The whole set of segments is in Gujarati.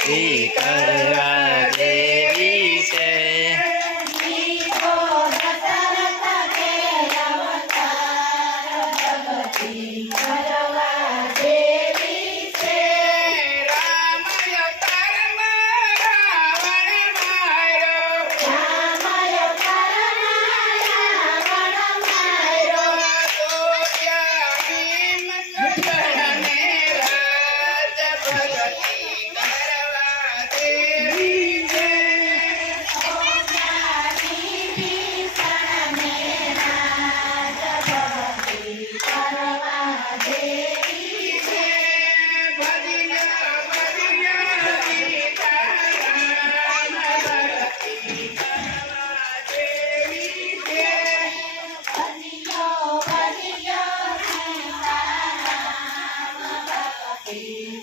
શક્તિ કરવા Amen.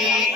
Thank you.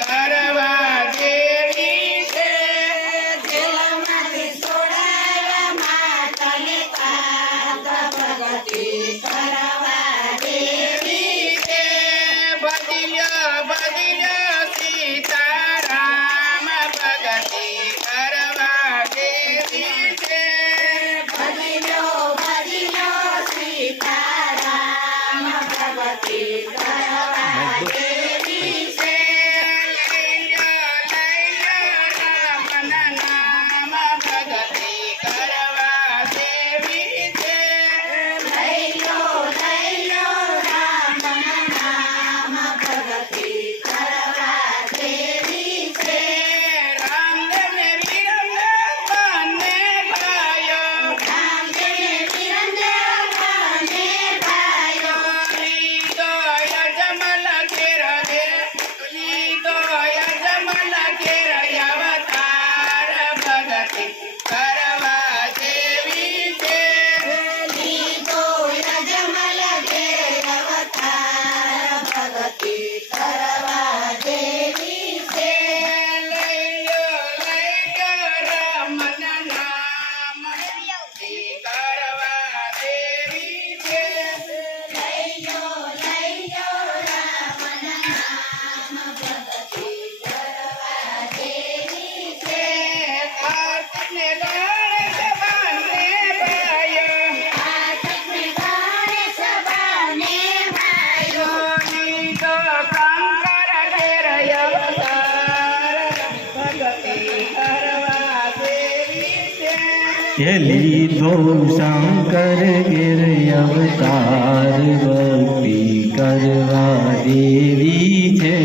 લીધો શંકર ગિર અવતાર ભક્તિ કરવા દેવી છે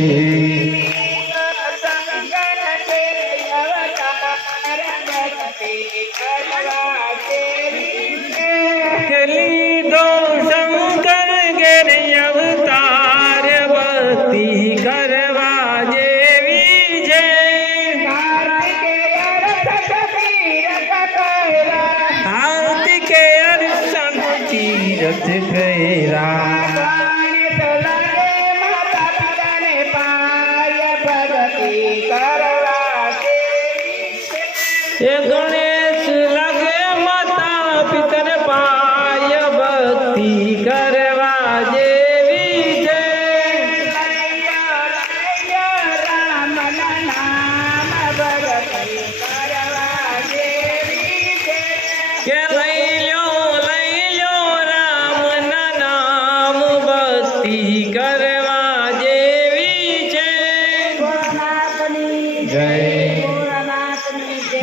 શંકર Gracias.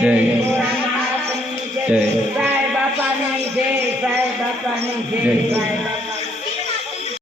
જય. જય. સાંઈ બાપાની જય સાંઈ બાપાની જય સાંઈ